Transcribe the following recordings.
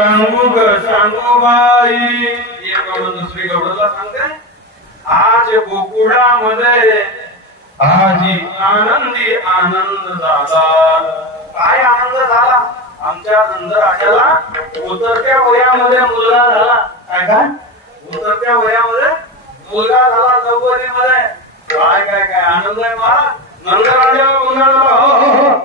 सांगू ग सांगू बाई. गवळण दुसरी गवळणला सांगते. आज गोकुळामध्ये आजी आनंदी आनंद झाला. काय आनंद झाला? आमच्या अंधराष्ट्राला उतरत्या वयामध्ये मुलगा झाला. काय काय? उतरत्या वयामध्ये मुलगा झाला चौकटीमध्ये काय काय काय आनंद आहे मला नंदराजा मुलाला हो हो हो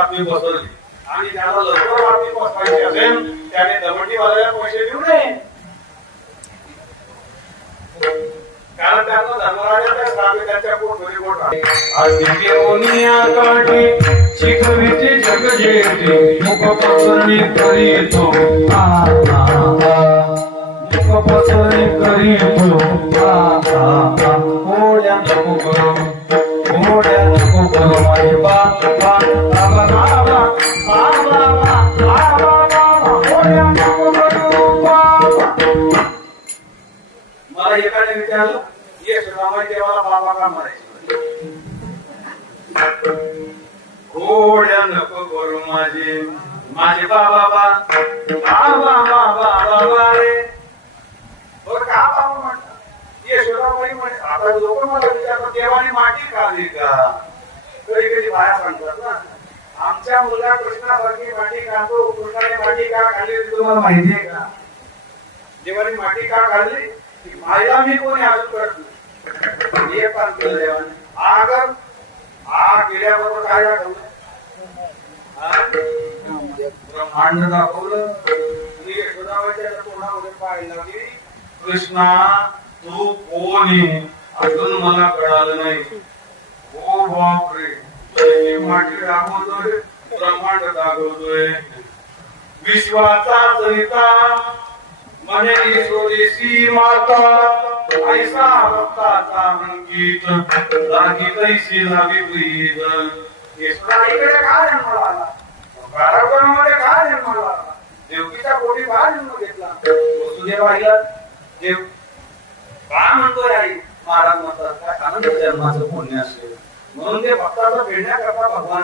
बातमी पसरली आणि त्याला लवकर बातमी पसरायची असेल त्याने दमटीवाल्याला पैसे देऊ नये. कारण त्यांना धर्मराजाच्या स्थापिताच्या पोटमध्ये पोट आहे. आदित्य ओनिया काठी जग जेते मुख पसरणी करीतो. आ, मुख पसरणी करीतो. आ, आ, नको करो मोड्या नको करो माझे बा माझ्या मुलगा कृष्णावरती माटी खातो कृष्णाने माटी का खाल्ली तुम्हाला माहिती आहे का? देवाने माटी का खाल्ली माझ्या मी कोणी अजून करत नाही. हे पण केलं देवाने आगर आ किड्याबरोबर काय दाखवलं? ब्रह्मांड दाखवलं. आणि यशोदाबाईच्या तोंडामध्ये पाहायला की कृष्णा तू कोण? आहे अजून मला कळालं नाही. ओ बापरे. माटी दाखवतोय. ब्रह्मांड दाखवतोय. विश्वाचा चरिता मने स्वदेशी माता ऐसा भक्ताचा अंकित लागी लागी प्रीत का जन्माला आला का जन्माला आला देवकीच्या पोटी का जन्म घेतला? वसुदेव आईला देव काय म्हणतोय आई? महाराज म्हणतात काय आनंद जन्माचं पुण्य असेल. म्हणून ते भक्ताचं फिरण्याकरता भगवान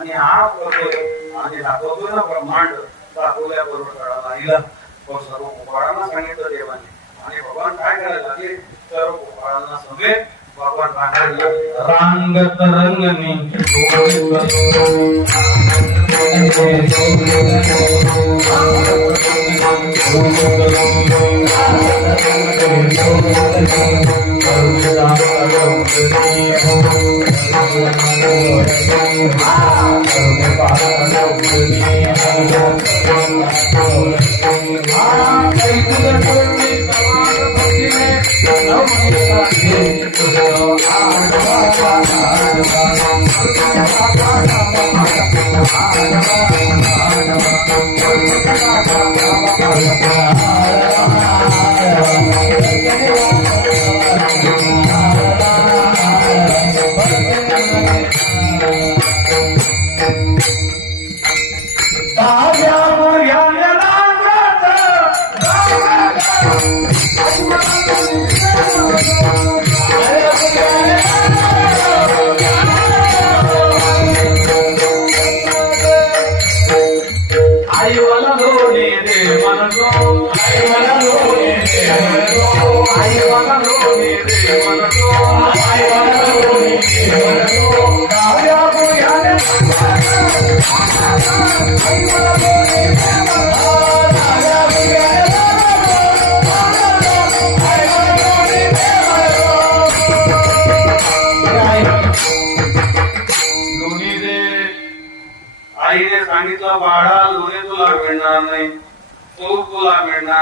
आणि हा करतोय आणि दाखवतोय ना ब्रह्मांड दाखवल्याबरोबर कळाला आईला सर्व गोपाळांना सांगितलं देवाने. आणि भगवान काय करायला लागले? सर्व गोपाळांना समेत भगवान सांगायला लागले, रांगत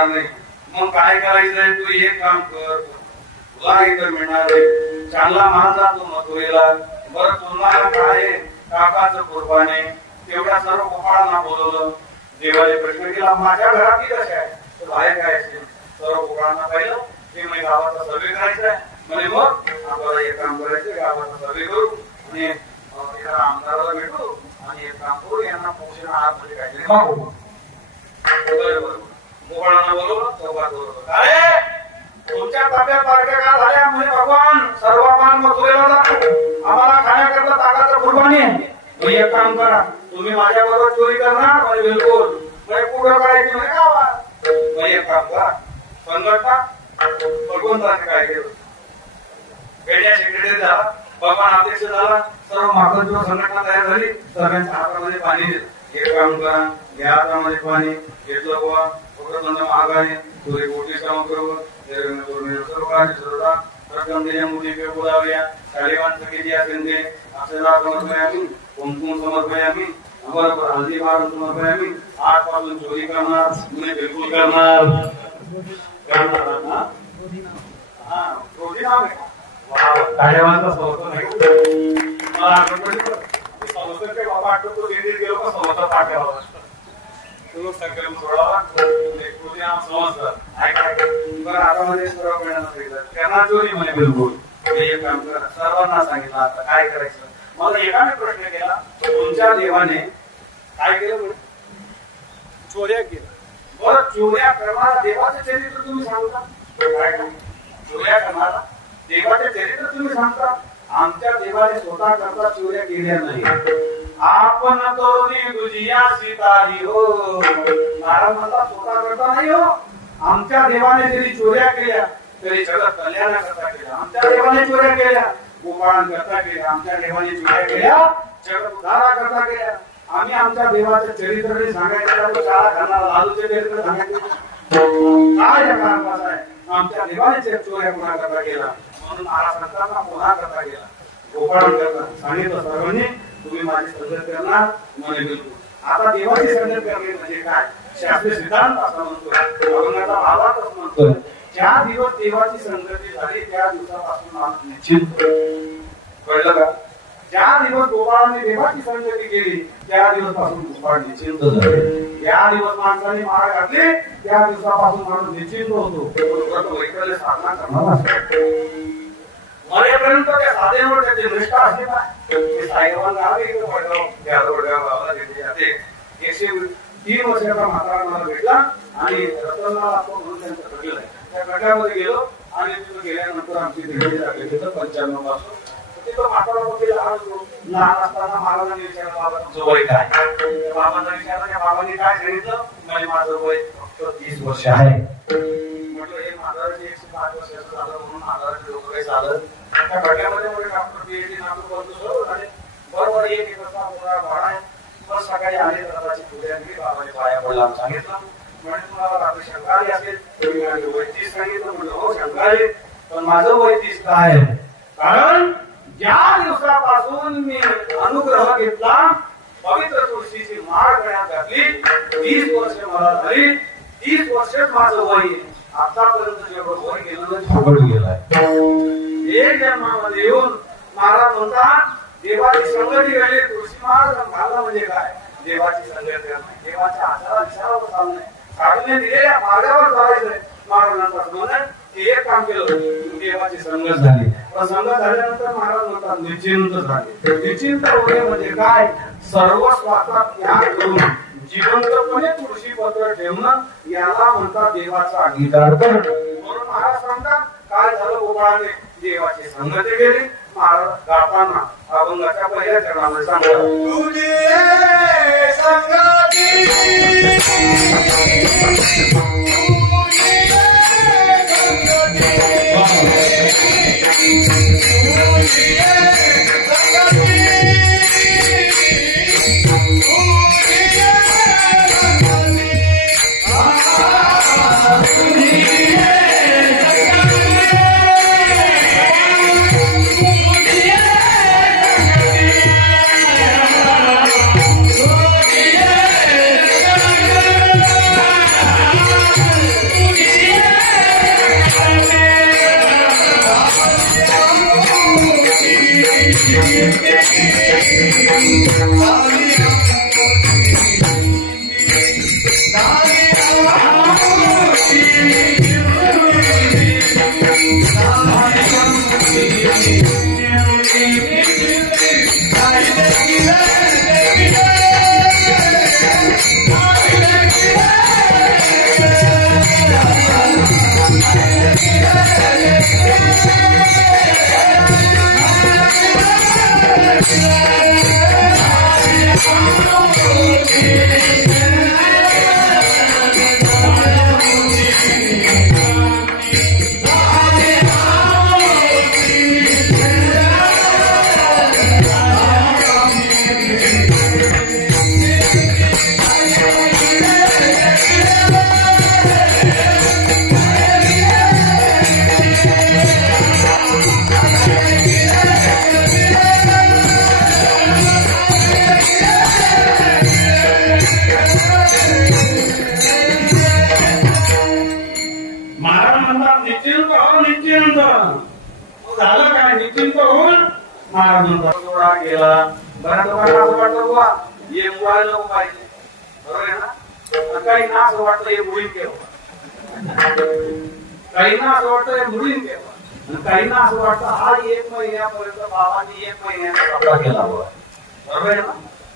तुला मिळणार नाही. मग काय करायचंय तू हे काम कर. तुला इथं मिळणार आहे. चांगला मान जातो मथुरेला. बर तुम्हाला काय आहे? काकाचं कुर्बाने तेवढ्या सर्व गोपाळांना बोलवलं. देवाने प्रश्न केला. माझ्या घरात की कशा आहे? तर बाहेर काय असेल सर्व गोपाळांना पाहिलं. ते मी गावाचा सर्वे करायचा आहे. म्हणजे मग आपल्याला हे काम करायचं गावाचा सर्वे करू. आणि एका आमदाराला भेटू आणि हे काम करू. यांना पोषण आहार म्हणजे काहीतरी मागू. बरोबर. चौकात अरे तुमच्या ताब्यात बारक्या का झाल्या म्हणजे भगवान सर्व मान मथुरेला आम्हाला खाण्याकरता ताकाचं कुर्बानी आहे. एक काम करा तुम्ही माझ्या बरोबर चोरी करणार म्हणजे बिलकुल. म्हणजे करायची म्हणजे गावात मग म्हणजे एक काम करा. संघटना भगवंताने काय केलं. सेक्रेटरी झाला भगवान अध्यक्ष झाला. सर्व संघटना तयार झाली. सगळ्यांच्या हातामध्ये पाणी दिलं. एक काम करा घ्या हातामध्ये पाणी. घेतलं बुवा. प्रसन्न महागाने तुझे कोटी समग्र सर्वकार्य सर्वदा प्रथम दिल्या बोलाव्या पे बोलावल्या शालिवान सगळी असेल ते अक्षरा समर्पयामी कुंकुम समर्पयामी बरोबर हल्दी मारून समर्पयामी आजपासून चोरी करणार गुन्हे बिलकुल करणार. करणार ना हा, चोरी नाव आहे. का? संस्था नाही मला आठवण पडली बरं. काही बाबा आठवतो गेले गेलो का संस्था पाठवावा तो संकल्प सोडावा एक कृती नाम आता मध्ये सर्व मिळणार सांगितलं त्यांना चोरी म्हणे बिलकुल हे काम करा सर्वांना सांगितलं आता काय करायचं मला एकाने प्रश्न केला तुमच्या देवाने काय केलं म्हणे? चोऱ्या केल्या बरं चोऱ्या करणारा देवाचं चरित्र तुम्ही सांगता काय चोऱ्या करणारा देवाचे चरित्र तुम्ही सांगता आमच्या देवाने स्वतः करता चोऱ्या केल्या नाही आपण करुणी दुजिया सीतारी हो. महाराज म्हणतात स्वतः करता नाही हो. आमच्या देवाने जरी चोऱ्या केल्या तरी जगत कल्याणा करता केल्या. आमच्या देवाने चोऱ्या केल्या गोपाळन करता केल्या. आमच्या देवाने चोऱ्या केल्या जगत उद्धारा करता केल्या. आम्ही आमच्या देवाचं चरित्र सांगायचं शाळा घालणार लालूचे चरित्र सांगायचे. काय या आहे? आमच्या देवाने चोऱ्या पुन्हा करता केला म्हणून महाराज संतांना पुन्हा करता केला गोपाळन करता सांगितलं सर्वांनी तुम्ही माझे संगत करणार म्हणे बिलकुल आता देवाचे संगत करणे म्हणजे काय? शास्त्रीय सिद्धांत असा म्हणतो. औरंगाचा भावातच म्हणतो. ज्या दिवस देवाची संगती झाली त्या दिवसापासून माणूस निश्चिंत. कळलं का? ज्या दिवस गोपाळाने देवाची संगती केली त्या दिवसापासून गोपाळ निश्चिंत झाले. या दिवस माणसाने माळ घातली त्या दिवसापासून माणूस निश्चिंत होतो. वैकल्य साधना करणार मरेपर्यंत त्या साधनेवर त्याची निष्ठा असली पाहिजे ते इकडे त्या गावाला एकशे तीन वर्षाचा म्हातारा मला भेटला आणि रतनला आपण म्हणून त्या गेलो आणि तिथं गेल्यानंतर आमची लागली तिथं पंच्याण्णवपासून. तिथं म्हातारा वगैरे लहान होतो. लहान असताना महाराजांनी विचारलं बाबा तुझं वय काय? बाबांना विचारलं त्या बाबांनी काय सांगितलं? म्हणजे माझं वय फक्त तीस वर्ष आहे. म्हटलं हे म्हाताराचे एकशे पाच वर्षाचं झालं म्हणून म्हाताराचे लोक काही चालत त्या डॉक्टर नागपूर झाले बरोबर एक भाडा आहे. सकाळी आले पूजा केली बाबाने पाया पडला. सांगितलं. म्हणजे तुम्हाला असेल. माझं वय तीस सांगितलं. हो पण माझं वय तीस काय कारण ज्या दिवसापासून मी अनुग्रह घेतला पवित्र तुळशीची माळ करण्यात घातली तीस वर्ष मला झाली तीस वर्षच माझं वय आतापर्यंत जेवढं वय गेलं ना झापड गेलाय एक जन्मामध्ये येऊन महाराज म्हणतात देवाची संगती घडली तुळशी महाराज घालणं म्हणजे काय? देवाची संगती करणं देवाच्या आचारा विचारावर चालणं साधूने दिलेल्या मार्गावर चालायचंय महाराजांचा म्हणून एक काम केलं देवाची संगत झाली. संगत झाल्यानंतर महाराज म्हणतात निश्चिंत झाले. निश्चिंत होणे म्हणजे काय? सर्व स्वार्था त्याग करून जिवंतपणे तुळशी पत्र ठेवणं याला म्हणतात देवाचा अंगीकार करणं. म्हणून महाराज सांगतात काय झालं गोपाळाने? देवाचे संगती केली महाराज गाताना अभंगाच्या पहिल्या चरणामध्ये सांगतात तुझे संगती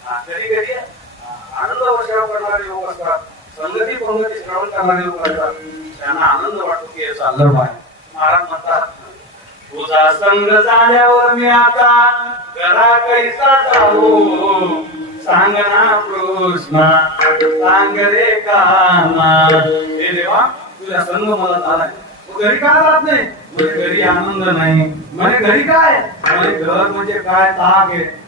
कधी कधी आनंद वर्षाव करणारे लोक असतात. संगती पंगती श्रवण करणारे लोक असतात. त्यांना आनंद वाटतो की याचा चाललं आहे महाराज म्हणतात तुझा संग झाल्यावर मी आता घरा कैसा जाऊ. सांग ना कृष्णा सांग रे काना हे देवा तुझ्या संग मला झालाय. घरी का जात नाही? घरी आनंद नाही. म्हणजे घरी काय? म्हणजे घर म्हणजे काय? ताक आहे.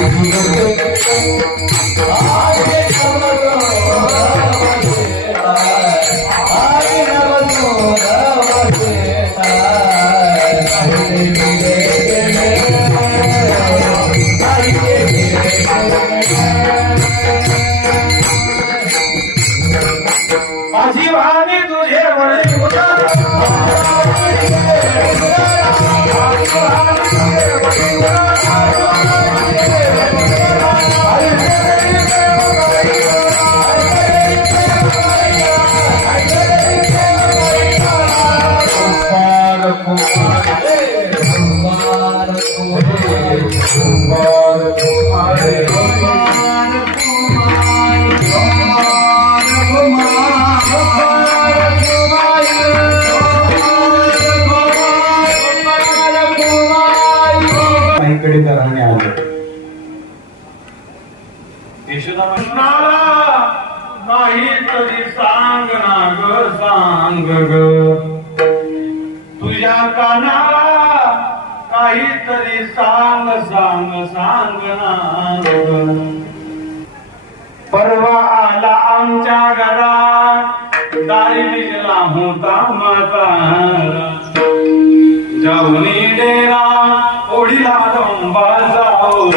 माझी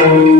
जाओ मला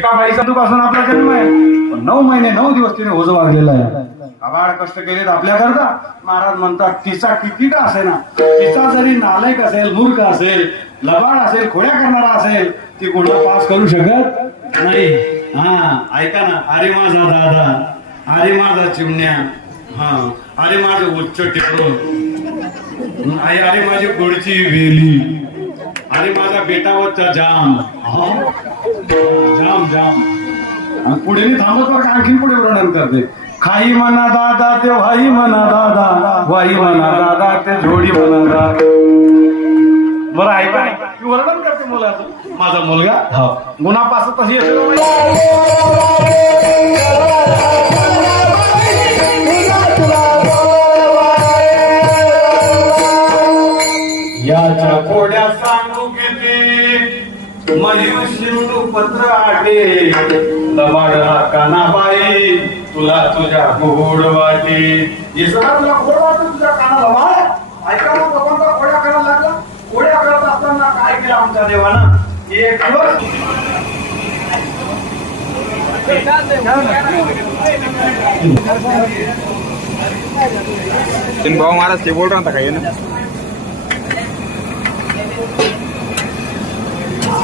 एका बाई पासून आपला जन्म आहे. पण नऊ महिने नऊ दिवस तिने ओझ वागलेला आहे. आभाळ कष्ट केलेत आपल्याकरता महाराज म्हणतात तिचा किती का असे ना तिचा जरी नालायक असेल मूर्ख असेल लबाड असेल खोड्या करणारा असेल ती कोणता पास करू शकत नाही. हा ऐका ना अरे माझा दादा अरे माझा चिमण्या हा अरे माझं उच्च टिपण आई अरे माझी गोडची वेली अरे माझा बेटावरचा जाम हा? जाम जाम. आणि पुढे मी थांबत बरं का आणखीन पुढे वर्णन करते. खाई म्हणा दादा ते वाई म्हणा दादा. वाई म्हणा दादा ते झोडी म्हणा दादा. बरं ऐका मी वर्णन करते मुलाचं. माझा मुलगा. हा. गुन्हापासून तशी येतो किती मयूर पत्र आटे लबाड कानाबाई तुला तुझ्या गोड वाटे. हे तुला गोड वाटे तुझ्या कानाला बाळ ऐका मग भगवंता कोड्या करायला लागला. कोड्या करत असताना काय केलं आमच्या देवानं? एक दिवस भाऊ महाराज ते बोल रहा था ना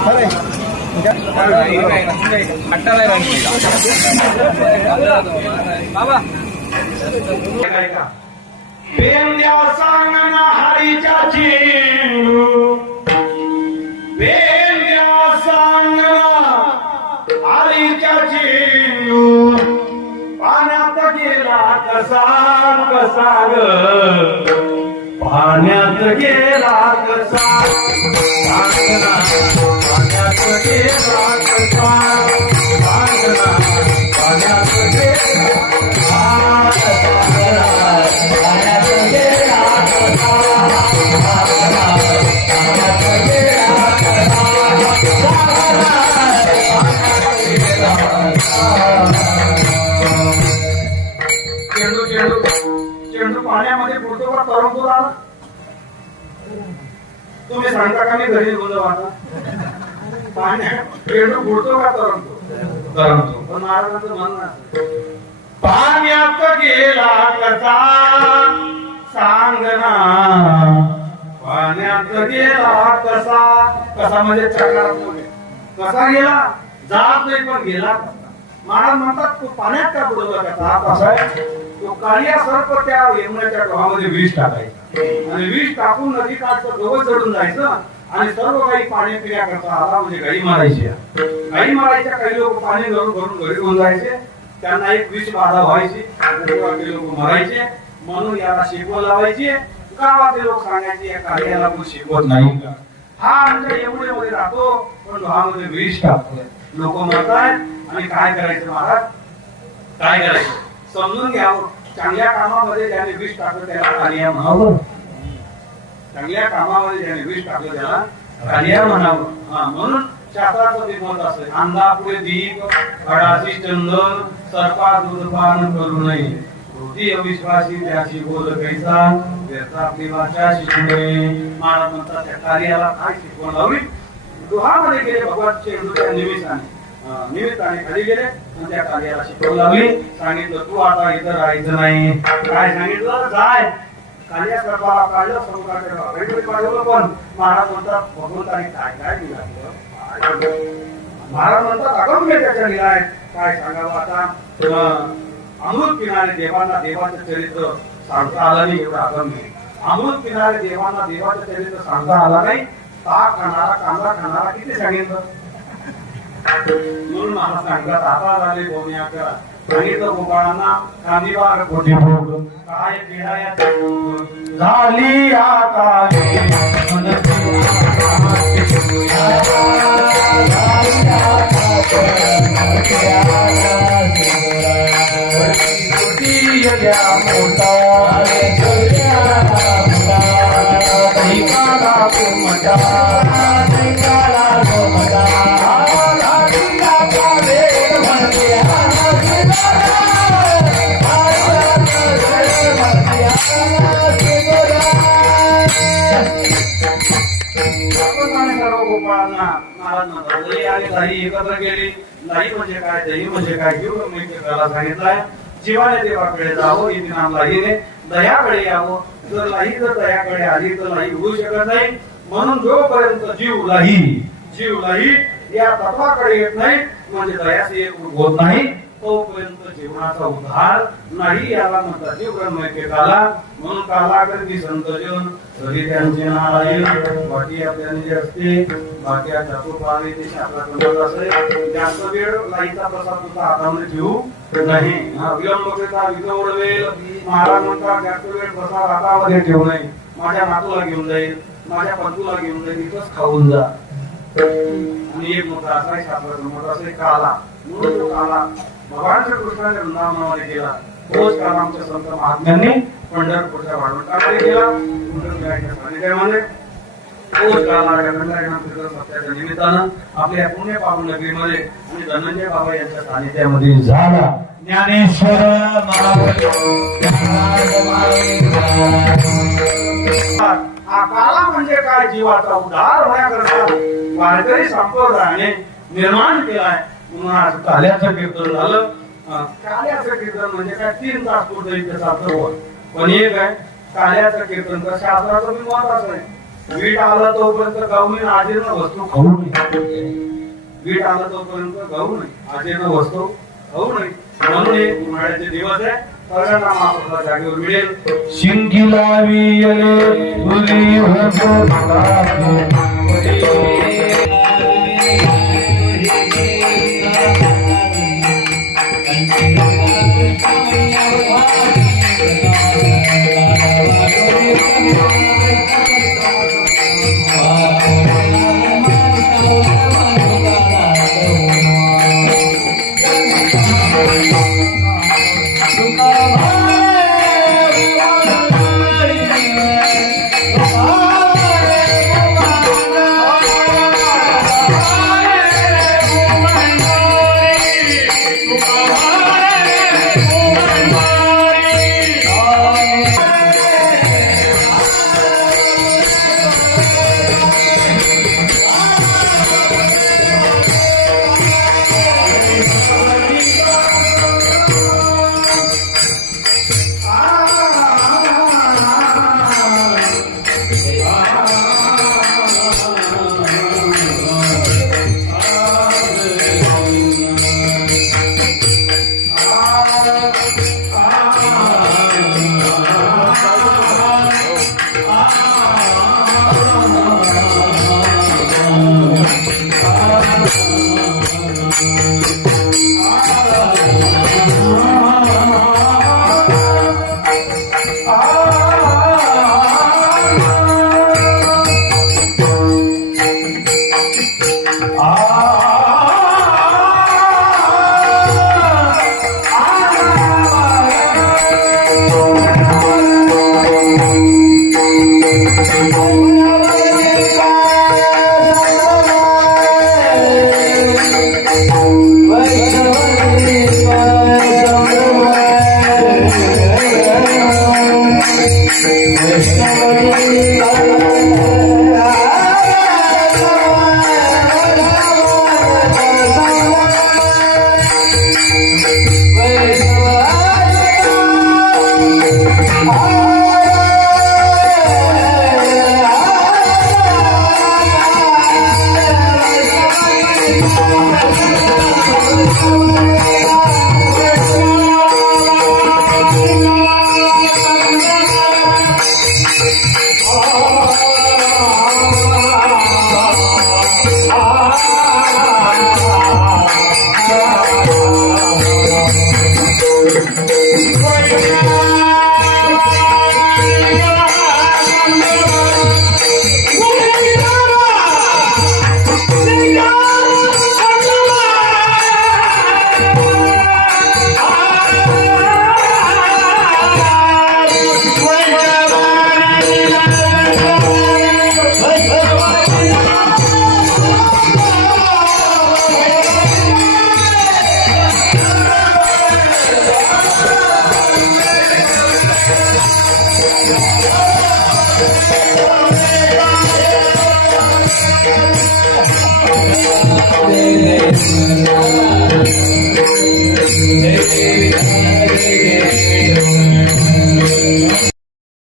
ना पेंड्या सांगना हरीच्या चेंडू पेंड्या सांगना हरीच्या चेंडू पाण्यात गेला कसा? कसा ग पाण्यात गेला कसा सांगना पाण्यात पाण्यात चेंडू बुडतो का तरंगतो तरंगतो पण महाराजांचं म्हणणं पाण्यात गेला कसा? सांगना पाण्यात गेला कसा? कसा म्हणजे सकारात्मक कसा गेला? जात नाही पण गेला कसा? महाराज म्हणतात तो पाण्यात का बुडवला कसा? कसा आहे तो काळिया सर्प त्या यमुनेच्या डोहामध्ये विष टाकायचा. आणि विष टाकून नदी काठचं गवत चढून जायचं. आणि सर्व काही पाणी पिण्याकरता आला म्हणजे गाई मारायची गाई मारायच्या काही लोक पाणी घरून भरून घरी घेऊन जायचे. त्यांना एक विष बाधा व्हायची. काही लोक मरायचे. म्हणून याला शिकवण लावायची. गावातले लोक सांगायचे या कार्याला कोण शिकवत नाही हा आमच्या एवढे यमुनेमध्ये राहतो पण लोहामध्ये विष टाकतोय. लोक मरतायत आणि काय करायचं महाराज? काय करायचं? समजून घ्यावं हो. चांगल्या कामामध्ये ज्याने विष टाकलं त्याला कार्य म्हणावं. चांगल्या कामावर ज्याने विष टाकलं त्याला कार्य म्हणावं. म्हणून शास्त्राचं ते मत असते अंधा पुढे दीप हडाशी चंदन सर्पा दुर्पान करू नये. हृदय अविश्वासी त्याची बोल कैसा व्यर्थ आपली वाचा शिकणे महाराज म्हणतात त्या कार्याला काय शिकवण लावली? दुहामध्ये गेले भगवान चेंडूच्या निमित्ताने. निमित्ताने खाली गेले आणि त्या कार्याला शिकवण लावली. सांगितलं तू आता इथं राहायचं नाही. काय सांगितलं? जाय. काढलं पण महाराज म्हणतात भगवंताने काय काय दिलं महाराज म्हणतात त्याच्या काय सांगावं आता? अमृत किनारे देवांना देवाचं चरित्र सांगता आलं नाही एवढं नाही अमृत किनारे देवांना देवाचं चरित्र सांगता आला नाही. ताक खाणारा कांदा खाणारा किती सांगितलं? म्हणून महाराज सांगतात आता झाले गोम्याकर सांगितलं गोपाळांना कांदीवार कोटी भोग काय पिढाया झाली आणि दही एकत्र केली. दही म्हणजे काय दही म्हणजे काय घेऊ मी त्याला सांगितलंय. जीवाने देवाकडे जावं इथे नाम लाहीने दह्याकडे यावं. जर लाही जर दह्याकडे आली तर लाही होऊ शकत नाही. म्हणून जोपर्यंत जीव लाही जीव लाही या तत्वाकडे येत नाही म्हणजे दयाचे एक होत नाही. तोपर्यंत जीवनाचा उद्धार नाही याला म्हणतात जीव ब्रह्मैक्य काला म्हणून कालागती संतजन घरी त्यांचे नारायण बाकी आपल्याने जे असते बाकी चतुर्पाणी ते शास्त्रात म्हणत असे जास्त वेळ लाईचा प्रसाद सुद्धा हातामध्ये ठेवू नाही. हा, विलंबतेचा विजवड वेळ महाराज म्हणतात जास्त वेळ प्रसाद हातामध्ये ठेवू नये. माझ्या नातूला घेऊन जाईल माझ्या पत्तूला घेऊन जाईल इथंच खाऊन जा. आणि एक मोठा असा शास्त्र मोठा असा काला. म्हणून काला भगवान श्रीकृष्णाने वृंदावनामध्ये गेला तोच काल आमच्या संत महात्म्यांनी पंढरपूरच्या वाढवंटामध्ये गेला सानिध्यामध्ये तोच काल सत्याच्या निमित्तानं आपल्या पुण्य पावन नगरीमध्ये आणि धनंजय बाबा यांच्या सानिध्यामध्ये झाला ज्ञानेश्वर काला म्हणजे काय जीवाचा उद्धार होण्याकरता वारकरी संप्रदायाने निर्माण केलाय. म्हणून काल्याचं कीर्तन झालं. काल्याचं कीर्तन म्हणजे काय? तीन तास पुरतं इथे सर्व पण एक आहे काल्याचं कीर्तन तर शास्त्राचं मी महत्वाचं नाही. वीट आला तोपर्यंत गाऊन आजीनं वस्तू खाऊ नये. वीट आला तोपर्यंत गाऊ नये. आजीनं वस्तू खाऊ नये. म्हणून हे उन्हाळ्याचे दिवस आहे. सगळ्यांना महाप्रसाद जागेवर मिळेल.